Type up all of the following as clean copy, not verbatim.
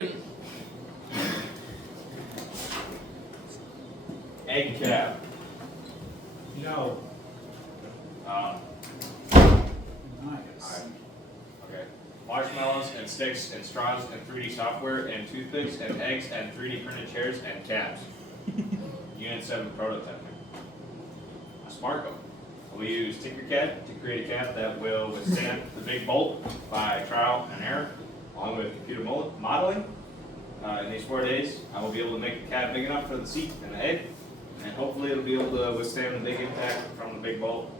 Egg cap. No. Alright, Nice. okay. Marshmallows and sticks and straws and 3D software and toothpicks and eggs and 3D printed chairs and caps. Unit 7 prototyping. A Sparko. We use Tinkercad to create a cap that will withstand the big bolt by trial and error, along with computer modeling. In these 4 days, I will be able to make the cap big enough for the seat and the head, and hopefully it'll be able to withstand the big impact from the big bolt.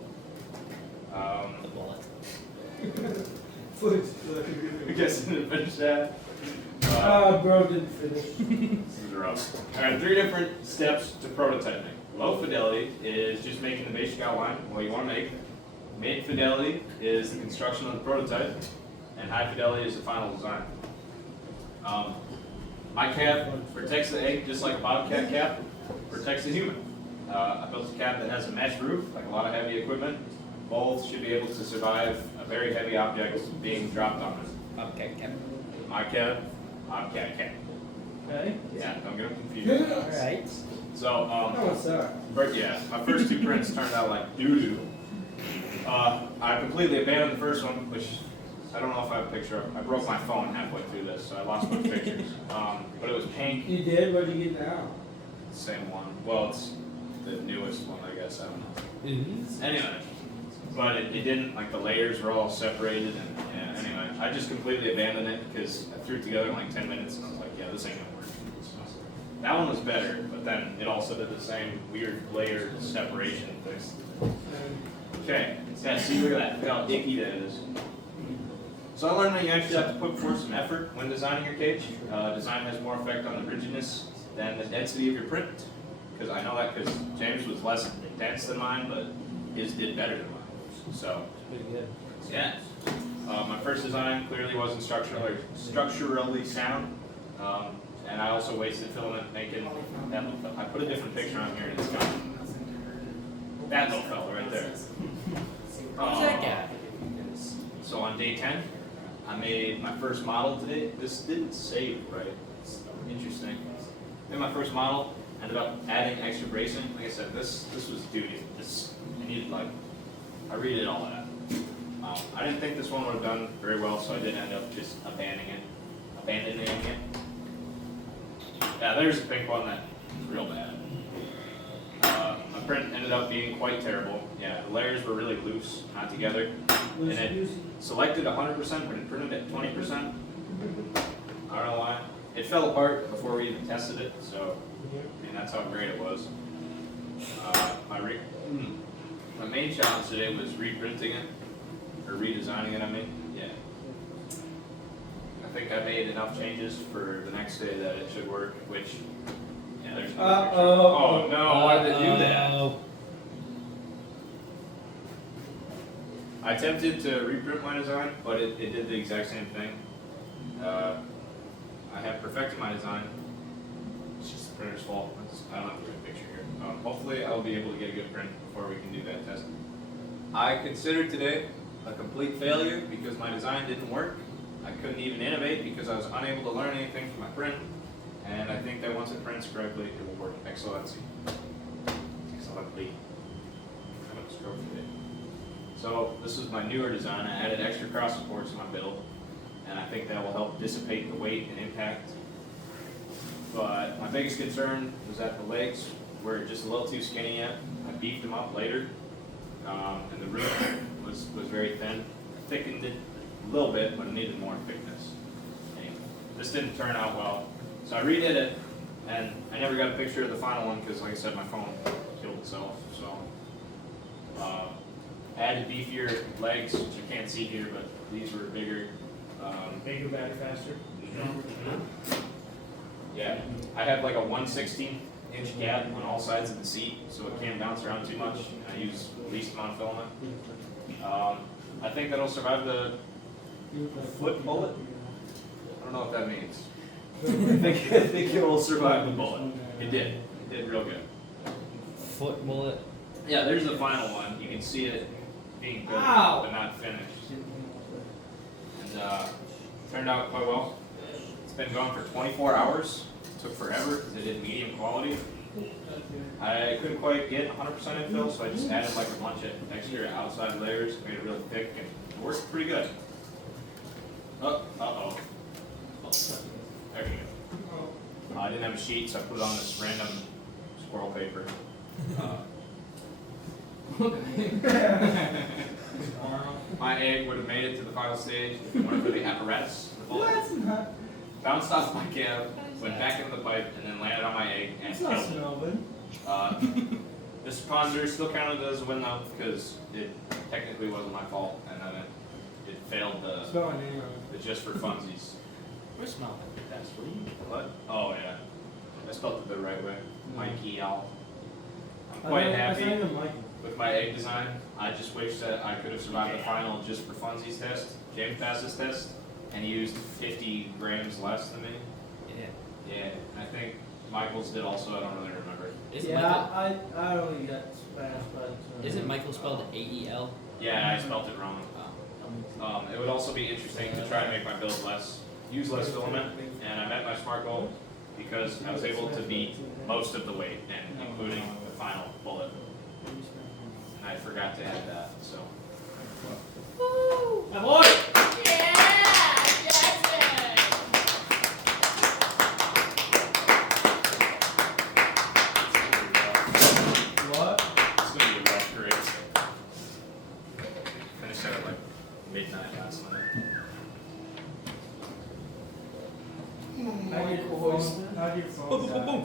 The bullet. I guess I didn't finish that. Bro didn't finish. This is rough. Alright, 3 different steps to prototyping. Low fidelity is just making the basic outline, what you want to make. Mid fidelity is the construction of the prototype. And high fidelity is the final design. My cap protects the egg just like a bobcat cap protects the human. I built a cap that has a mesh roof, like a lot of heavy equipment. Both should be able to survive a very heavy object being dropped on it. Bobcat cap. My cap, bobcat cap. Okay. Yeah, don't get them confused. Alright. So, Oh, sorry. but yeah, my first 2 prints turned out like doo-doo. I completely abandoned the first one, which I don't know if I have a picture of. I broke my phone halfway through this, so I lost my pictures. But it was pink, You did? What did you get now? same one. Well, it's the newest one, I guess. I don't know. Anyway, but it didn't, like the layers were all separated, and yeah, anyway, I just completely abandoned it because I threw it together in like 10 minutes, and I was like, yeah, this ain't gonna work. So, that one was better, but then it also did the same weird layer separation thing. Okay, yeah, see, look at that, look how icky that is. So I learned that you actually have to put forth some effort when designing your cage. Design has more effect on the rigidness than the density of your print. Because I know that because James was less dense than mine, but his did better than mine. So, Pretty good. yeah. My first design clearly wasn't structurally sound. And I also wasted filament making that little fella. I put a different picture on here and it's gone. That little fella right there. Who's that guy? So on day 10, I made my first model today. This didn't save right. It's interesting. Made my first model. Ended up adding extra bracing. Like I said, this was duty. I needed I redid all that. I didn't think this one would have done very well, so I did end up just abandoning it. Yeah, there's a pink one that's real bad. My print ended up being quite terrible. Yeah, the layers were really loose, not together. And it selected 100%, but it printed at 20%. I don't know why. It fell apart before we even tested it, so I mean that's how great it was. My main challenge today was reprinting it, or redesigning it. I mean, yeah. I think I made enough changes for the next day that it should work. Which, yeah, there's no picture. Oh no! Why did it do that? I attempted to reprint my design, but it did the exact same thing. I have perfected my design. It's just the printer's fault. I don't have a good picture here. Hopefully I'll be able to get a good print before we can do that test. I considered today a complete failure because my design didn't work. I couldn't even innovate because I was unable to learn anything from my print. And I think that once it prints correctly, it will work excellently. Excellently. I'm gonna stroke today. So this is my newer design. I added extra cross supports to my build, and I think that will help dissipate the weight and impact. But my biggest concern was that the legs were just a little too skinny yet. I beefed them up later, and the roof was very thin. I thickened it a little bit, but it needed more thickness. Anyway, this didn't turn out well, so I redid it, and I never got a picture of the final one because, like I said, my phone killed itself. So. Added beefier legs, which you can't see here, but these were bigger. Bigger, better, faster. Yeah, I have like a 1/16" gap on all sides of the seat, so it can't bounce around too much. I use the least amount of filament. I think that'll survive the foot bullet. I don't know what that means. I think it will survive the bullet. It did. It did real good. Foot bullet. Yeah, there's the final one. You can see it being built, but not finished. And turned out quite well. been going for 24 hours. Took forever because it did medium quality. I couldn't quite get 100% infill, so I just added like a bunch of extra outside layers, made it really thick, and it worked pretty good. Oh, uh-oh. There you go. I didn't have a sheet, so I put it on this random squirrel paper. My egg would have made it to the final stage if it weren't for the apparatus. The bullet That's not. bounced off my cab, went back into the pipe, and then landed on my egg and It's not killed it. snowing. This Ponzer still counted as a win though, because it technically wasn't my fault, and then it failed Spell my name wrong. the just for funsies. Where's my test? What are you? What? Oh yeah, I spelled it the right way. Mikey Al. I'm I quite think happy I'm Michael. with my egg design. I just wish that I could have survived the final just for funsies test. James passed his test, and he used 50 grams less than me. Yeah. Yeah, I think Michael's did also. I don't really remember. Isn't Yeah, Michael? I only got Spanish, but. Isn't Michael spelled AEL? Yeah, I spelled it wrong. It would also be interesting to try to make my build use less filament, and I met my SMART goal because I was able to beat most of the weight, and including the final bullet. And I forgot to add that, so. I'm on it! What? It's gonna be a rough grade. Finished at like midnight last night. How'd your phone die?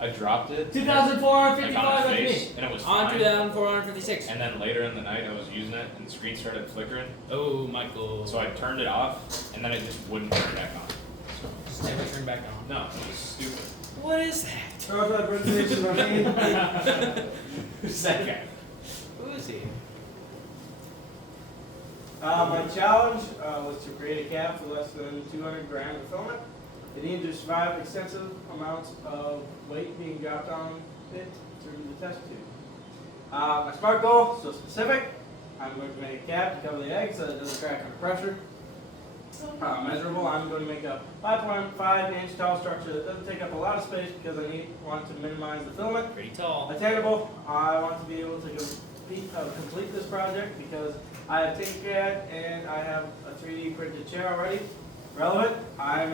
I dropped it. 2,455, Like on that's my me. face, and it was On fine. 2,456. And then later in the night, I was using it, and the screen started flickering. Oh, Michael. So I turned it off, and then it just wouldn't turn back on. Just never turn back on. No, it was stupid. What is that? Throw that presentation on me. Who's that guy? Who is he? My challenge was to create a cab for less than 200 grams of filament. It needed to survive extensive amounts of weight being dropped on it through the test tube. My SMART goal, so specific. I'm going to make a cab to cover the egg so that it doesn't crack under pressure. Measurable, I'm going to make a 5.5 inch tall structure that doesn't take up a lot of space because I want to minimize the filament. Pretty tall. Attainable, I want to be able to complete this project because I have Tinkercad and I have a 3D printed chair already. Relevant, I'm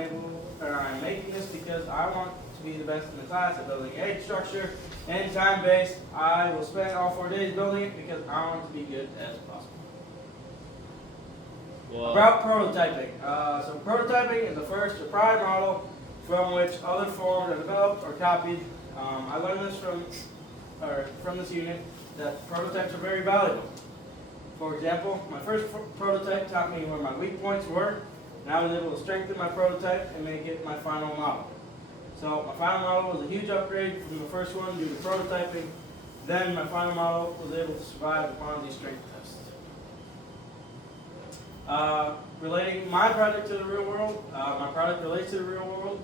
making this because I want to be the best in the class at building egg structure. And time-based, I will spend all 4 days building it because I want to be good as possible. Well, About prototyping. So prototyping is the first or prime model from which other forms are developed or copied. I learned this from this unit that prototypes are very valuable. For example, my first prototype taught me where my weak points were, and I was able to strengthen my prototype and make it my final model. So my final model was a huge upgrade from the first one due to prototyping. Then my final model was able to survive the Ponzi strength test. Relating my project to the real world, my product relates to the real world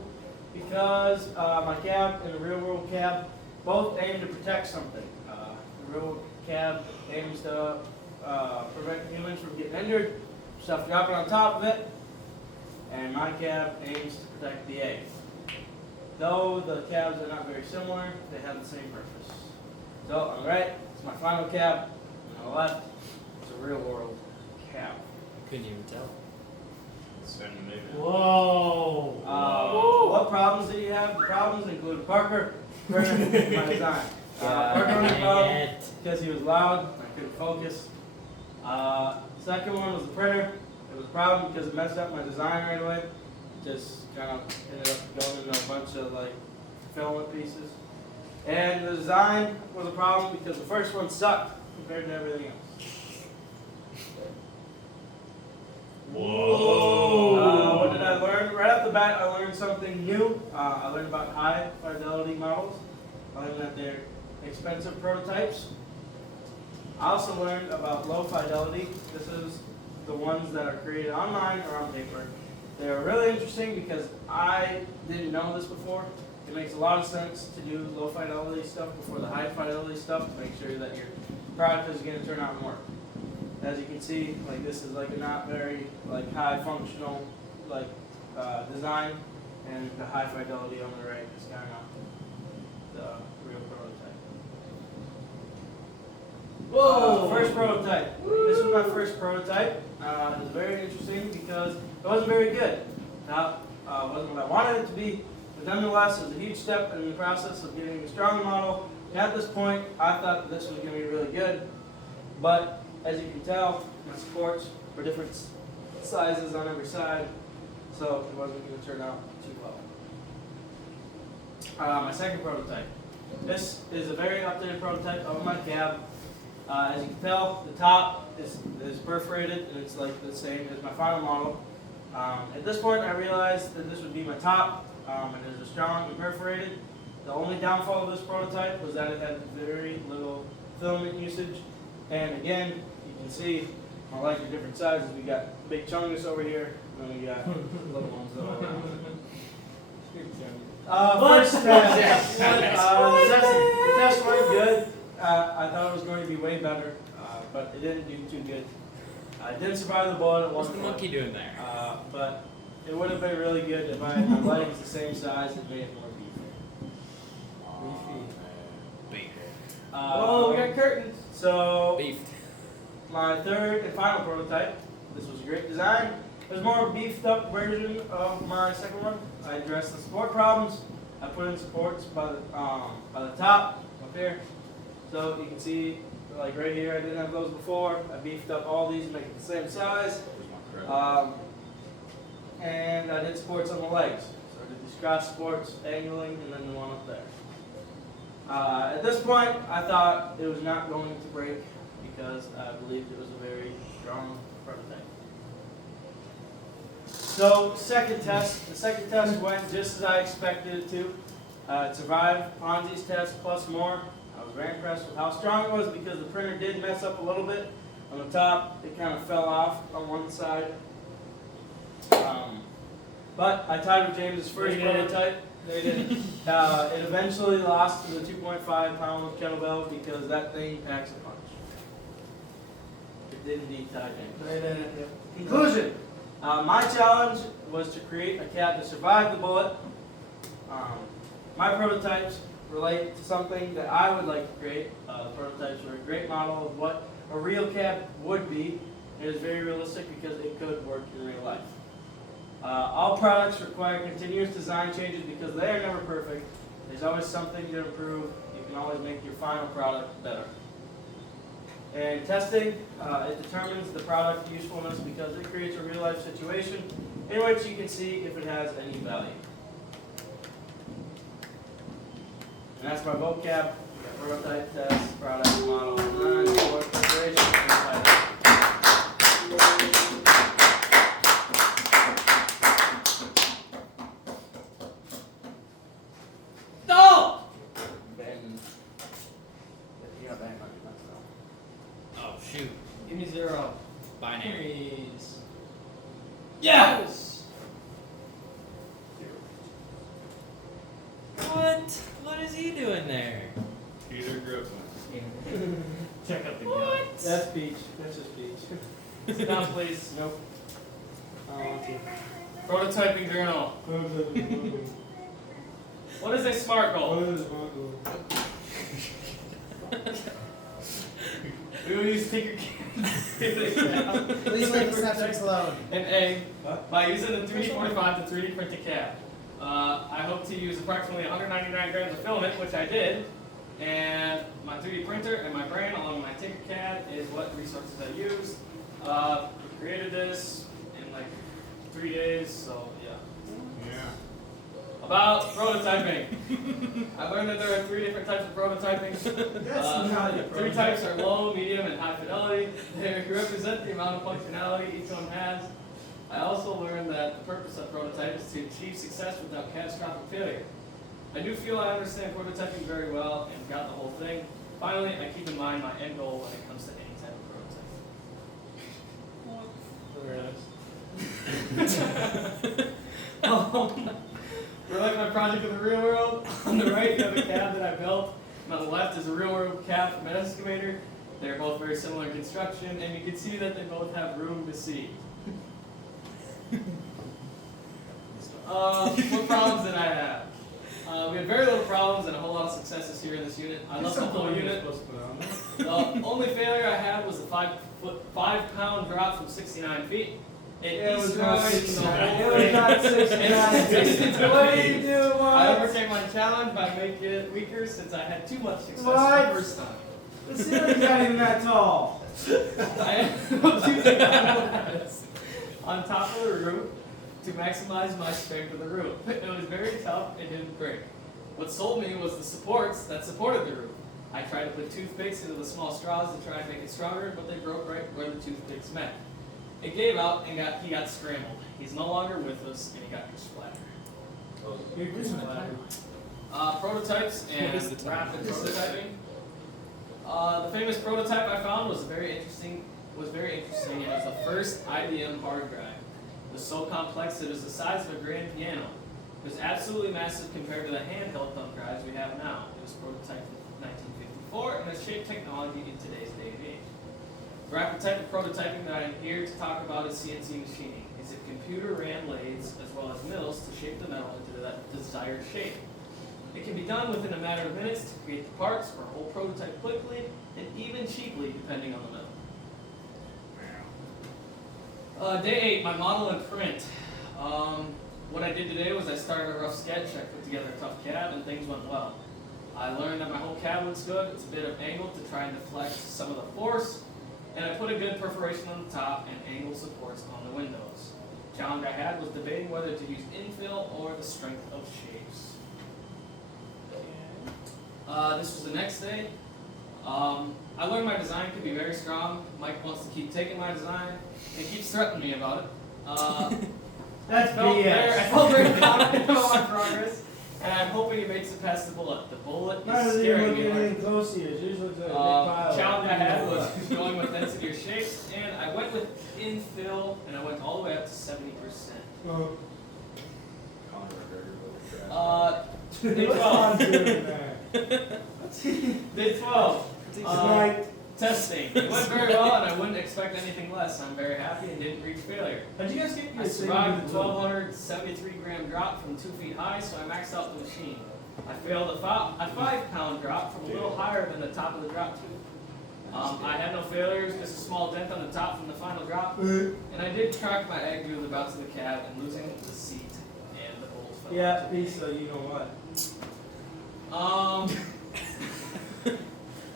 because my cab and the real world cab both aim to protect something. The real world cab aims to prevent humans from getting injured, stuff dropping on top of it, and my cab aims to protect the egg. Though the cabs are not very similar, they have the same purpose. So on the right, it's my final cab. On the left, it's a real world cab. couldn't even tell. Whoa! What problems did you have? The problems include Parker ruining my design. Parker ruined the problem because he was loud. I couldn't focus. Second one was the printer. It was a problem because it messed up my design right away. Just kind of ended up going into a bunch of like filament pieces. And the design was a problem because the first one sucked compared to everything else. Whoa! What did I learn? Right off the bat, I learned something new. I learned about high fidelity models. I learned that they're expensive prototypes. I also learned about low fidelity. This is the ones that are created online or on paper. They're really interesting because I didn't know this before. It makes a lot of sense to do low fidelity stuff before the high fidelity stuff to make sure that your product is going to turn out and work. As you can see, like this is like a not very like high functional like design. and the high fidelity on the right is kind of the real prototype. First prototype. This was my first prototype. It was very interesting because it wasn't very good. Now, it wasn't what I wanted it to be, but nonetheless, it was a huge step in the process of getting a strong model. And at this point, I thought that this was going to be really good, but as you can tell, my supports were different sizes on every side, so it wasn't going to turn out too well. My second prototype. This is a very updated prototype of my cab. As you can tell, the top is perforated and it's like the same as my final model. At this point, I realized that this would be my top, and it is strong and perforated. The only downfall of this prototype was that it had very little filament usage. And again, you can see my legs are different sizes. We got big chungus over here, and then we got little ones over first test. The test went good. I thought it was going to be way better, but it didn't do too good. I did survive the bullet at one What's the point. monkey doing there? But it would have been really good if I had my legs the same size and made it more beefy. Beef. Oh, we got curtains. So Beef. my third and final prototype. This was a great design. It was more of a beefed up version of my second one. I addressed the support problems. I put in supports by the top up here. So you can see, like right here, I didn't have those before. I beefed up all these to make it the same size. And I did supports on the legs. So I did these cross supports, angling, and then the one up there. At this point, I thought it was not going to break because I believed it was a very strong prototype. So, second test. The second test went just as I expected it to. It survived Ponzi's test plus more. I was very impressed with how strong it was because the printer did mess up a little bit. On the top, it kind of fell off on one side. But I tied with James's first prototype. They did. It eventually lost to the 2.5 pound kettlebell because that thing packs a punch. It did indeed tie James. Conclusion. My challenge was to create a cab to survive the bullet. My prototypes relate to something that I would like to create. The prototypes are a great model of what a real cab would be. It is very realistic because it could work in real life. All products require continuous design changes because they are never perfect. There's always something to improve. You can always make your final product better. And testing, it determines the product usefulness because it creates a real life situation in which you can see if it has any value. And that's my vocab, prototype test, product model, design, support, preparation, and title. No! Ben, you got Ben on your left now. Oh shoot. Give me 0. Binary. Please. Yes! What? What is he doing there? Peter Griffin. Check out the What? That's Peach. That's just Peach. Sit down, please. Nope. I don't want to. Prototyping journal. What is a SMART goal? We will use Tinker Please leave the subjects alone. An A by using the 3D45 to 3D print a cab. I hope to use approximately 199 grams of filament, which I did, and my 3D printer and my brain along with my Tinkercad is what resources I used. We created this in like 3 days, so yeah. About prototyping. I learned that there are 3 different types of prototyping. Three types are low, medium, and high fidelity. They represent the amount of functionality each one has. I also learned that the purpose of prototype is to achieve success without catastrophic failure. I do feel I understand prototyping very well and got the whole thing. Finally, I keep in mind my end goal when it comes to any type of prototype. For like my project in the real world, on the right you have a cab that I built, and on the left is a real world cab from an excavator. They're both very similar in construction, and you can see that they both have room to see. What problems did I have? We had very little problems and a whole lot of successes here in this unit. I love the whole unit. The only failure I had was the 5-pound drop from 69 feet. It was not destroyed 69. the It whole was not 69 thing. What did you do, I what? overcame my challenge by making it weaker since I had too much success What? the first time. The ceiling's not even that tall. I ended up using this on top of the roof to maximize my strength of the roof. It was very tough, it didn't break. What sold me was the supports that supported the roof. I tried to put toothpicks into the small straws to try and make it stronger, but they broke right where the toothpicks met. It gave out and he got scrambled. He's no longer with us and he got splattered. You're just flattered. Prototypes and is the time? rapid prototyping. The famous prototype I found was very interesting. It was the first IBM hard drive. It was so complex it was the size of a grand piano. It was absolutely massive compared to the handheld thumb drives we have now. It was prototyped in 1954 and has shaped technology in today's day and age. The rapid type of prototyping that I'm here to talk about is CNC machining. It's a computer-ran lathes as well as mills to shape the metal into that desired shape. It can be done within a matter of minutes to create the parts or a whole prototype quickly and even cheaply depending on the metal. Day 8, my model and print. What I did today was I started a rough sketch, I put together a tough cab, and things went well. I learned that my whole cab looks good, it's a bit of angle to try and deflect some of the force, and I put a good perforation on the top and angle supports on the windows. The challenge I had was debating whether to use infill or the strength of shapes. This was the next day. I learned my design could be very strong. Mike wants to keep taking my design and keeps threatening me about it. That's I BS. felt very confident about my progress, and I'm hoping he makes it past the bullet. The bullet None is of you scaring look me. anything close to you. It usually looks like a big pile. Challenge I had was going with density or shapes, and I went with infill, and I went all the way up to 70%. Day What's on 12. doing there? Day 12. Tonight. Testing. It went very well, and I wouldn't expect anything less. I'm very happy and didn't reach failure. How'd you guys get your I survived the 1,273 gram drop from 2 feet high, so I maxed out the machine. I failed a 5-pound drop from a little higher than the top of the drop tube. I had no failures, just a small dent on the top from the final drop. And I did crack my egg due to the bouts of the cab and losing the seat and the bolts fell Yeah, out. piece so you know what.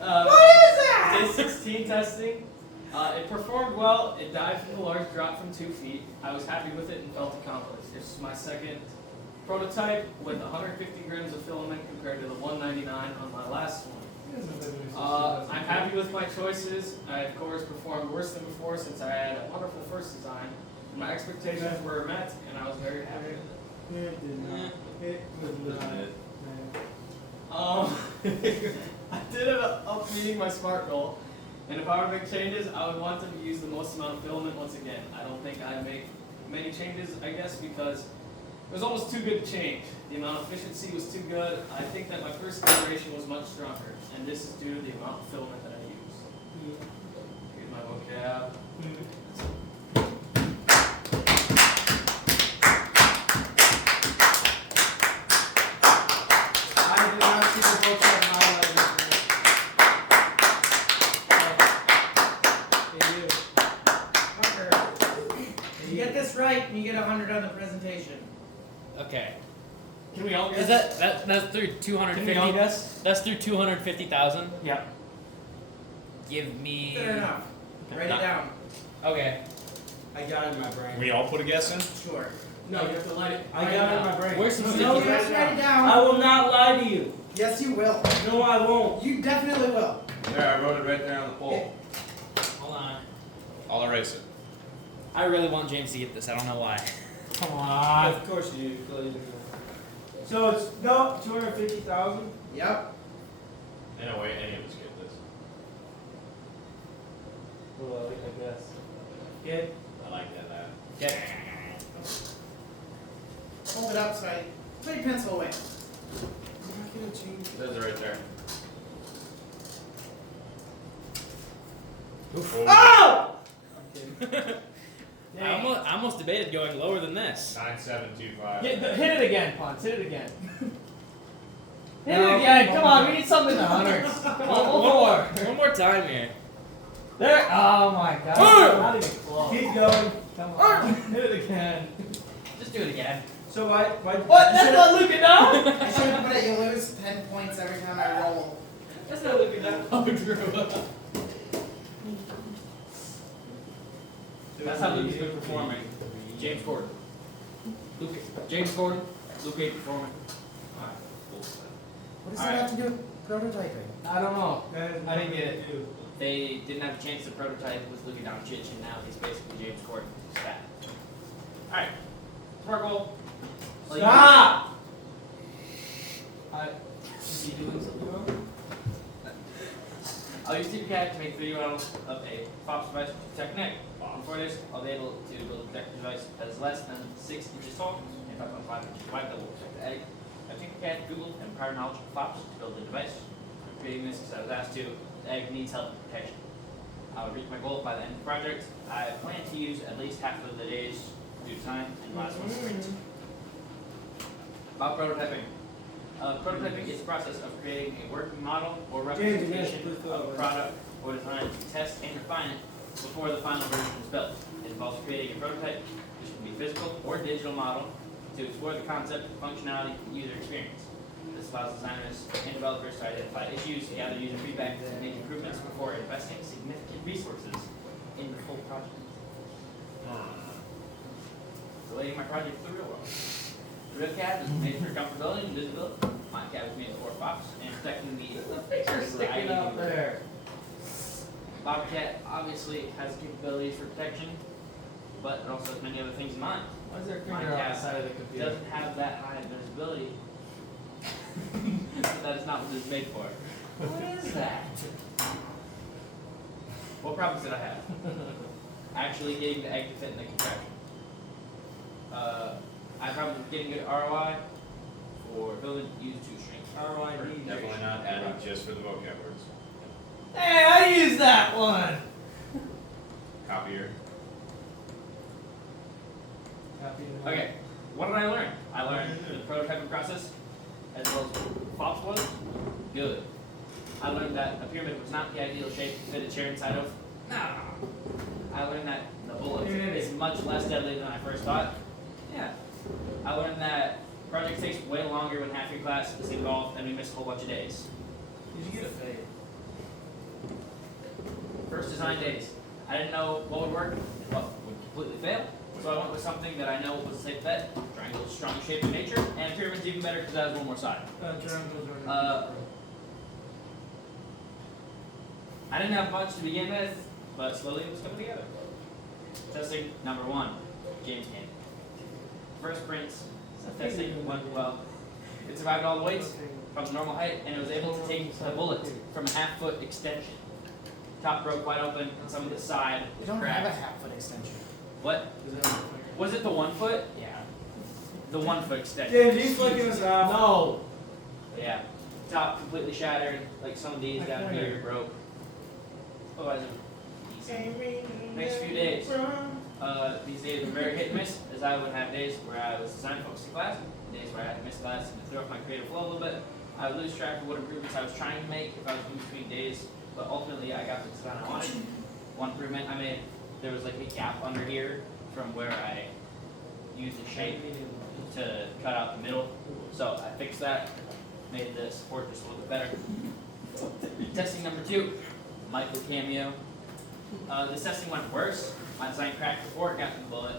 What is that? Day 16 testing. It performed well. It died from the large drop from 2 feet. I was happy with it and felt accomplished. This is my second prototype with 150 grams of filament compared to the 199 on my last one. I'm happy with my choices. I, of course, performed worse than before since I had a wonderful first design. My expectations were met, and I was very happy with it. It did not. It was not. I did end up meeting my SMART goal, and if I were to make changes, I would want them to use the most amount of filament once again. I don't think I'd make many changes, I guess, because it was almost too good to change. The amount of efficiency was too good. I think that my first iteration was much stronger, and this is due to the amount of filament that I used. Here's my vocab. I did not see the books on my If you get this right, you get 100 on the presentation. Okay. Can we all Is guess? that's through Can we all 250? guess? That's through 250,000. Yeah. Give me. Fair enough. Write it down. Okay. I got it in my brain. We all put a guess in? Sure. No, you have to light it. I got it in my brain. Where's some No, sticky you notes? have to write it down. I will not lie to you. Yes, you will. No, I won't. You definitely will. There, I wrote it right there on the pole. Hold on. I'll erase it. I really want James to get this. I don't know why. Come on. Of course you do. So it's no 250,000. Yep. No way any of us get this. Well, I guess. Good. I like that. Okay. Hold it up so I put your pencil away. It says it right there. Oh! I'm kidding. I almost debated going lower than this. 9725. Hit it again, Ponce. Hit it again. Hit No, it again. no, Come no. on, we need something in the hundreds. Come on, one more. One more time here. There. Oh my God. Not even close. Keep going. Come on. Hit it again. Just do it again. So why? What? That's not Luka down. I should have put it, you lose 10 points every time I roll. That's not Luka down. Oh, Drew. That's how Luke's been performing. James Gordon. James Gordon. Luke 8 performing. What does that have to do with prototyping? I don't know. I didn't get it. They didn't have a chance to prototype with Luka Doncic, and now he's basically James Gordon. Stat. Alright. Smart goal. Stop. Is he doing something wrong? I'll use TPCAD to make 3D models of a FOPS device to protect neck. Before this, I'll be able to build a protective device that is less than 6 inches tall and 5.5 inches wide that will protect the egg. I TPCAD, Google, and prior knowledge of FOPS to build the device. I'm creating this because I was asked to. The egg needs help and protection. I will reach my goal by the end of the project. I plan to use at least half of the days due to time and last one sprint. About prototyping. Prototyping is the process of creating a working model or representation of a product or design to test and refine it before the final version is built. It involves creating a prototype, which can be physical or digital model, to explore the concept, functionality, and user experience. This allows designers and developers to identify issues, gather user feedback, and make improvements before investing significant resources in the full project. Relating my project to the real world. The RivCAD is made for comfortability and visibility. My CAD is made for FOPS and protecting the Picture sticking out there. Bobcat obviously has capabilities for protection, but it also has many other things in mind. Why is there a My finger on the cat side of the It computer? doesn't have that high visibility. That is not what it's made for. What is that? What problems did I have? Actually getting the egg to fit in the contraption. I have problems with getting good ROI for building used to shrink. ROID. Definitely not adding just for the vocab words. Hey, I used that one. Copier. Okay, what did I learn? I learned the prototyping process, as well as FOPS was, good. I learned that a pyramid was not the ideal shape to fit a chair inside of. No. I learned that the bullet is much less deadly than I first thought. Yeah. I learned that project takes way longer when half your class is involved and we miss a whole bunch of days. Did you get a fade? First design days, I didn't know what would work and what would completely fail. So I went with something that I know was a safe bet. Triangle is strong shape in nature, and pyramid's even better because it has one more side. I didn't have much to begin with, but slowly it was coming together. Testing number 1, James game. First sprints, testing went well. It survived all the weights from the normal height, and it was able to take the bullet from a half-foot extension. Top broke wide open, and some of the side You was don't have a cracked. half-foot extension. What? Was it the 1 foot? Yeah. The 1 foot extension. James, are you flicking us off? No. Yeah. Top completely shattered, like some of these down here broke. Otherwise, it was decent. Next few days. These days were very hit and miss, as I would have days where I was design focused in class, and days where I had to miss class and throw off my creative flow a little bit. I would lose track of what improvements I was trying to make if I was in between days, but ultimately I got the design I wanted. One improvement I made, there was like a gap under here from where I used a shape to cut out the middle. So I fixed that, made the support just a little bit better. Testing number 2, Michael Cameo. This testing went worse. My design cracked before it got to the bullet.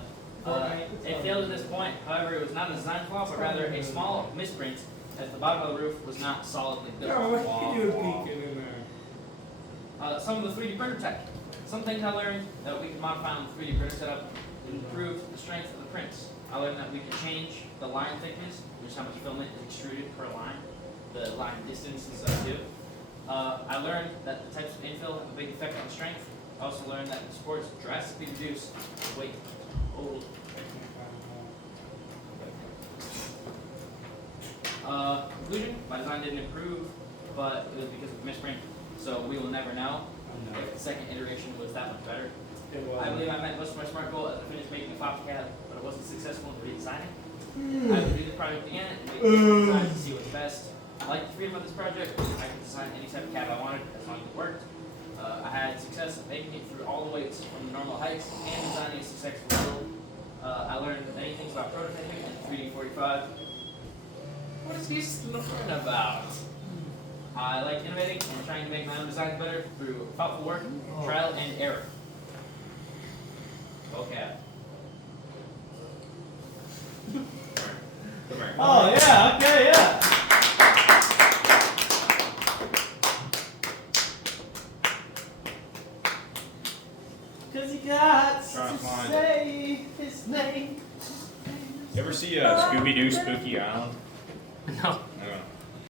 It failed at this point, however, it was not a design flaw, but rather a small misprint, as the bottom of the roof was not solidly built. No, what you doing peeking in there? Some of the 3D printer tech. Some things I learned that we can modify on the 3D printer setup to improve the strength of the prints. I learned that we can change the line thickness, which is how much filament is extruded per line, the line distance and stuff too. I learned that the types of infill have a big effect on strength. I also learned that the supports drastically reduce the weight. Conclusion, my design didn't improve, but it was because of misprint, so we will never know if the second iteration was that much better. It I was. believe I met most of my SMART goal as I finished making a flop cab, but I wasn't successful in redesigning. I would do the project again and make different designs to see what's best. I like the freedom of this project. I could design any type of cab I wanted as long as it worked. I had success in making it through all the weights from the normal heights and designing a successful build. I learned many things about prototyping and 3D45. What is he sniffing about? I like innovating and trying to make my own designs better through thoughtful work, trial and error. Okay. Come here. Oh yeah, okay, yeah. Cause he got Try to and find it. say his name. You ever see Scooby Doo Spooky Island? No.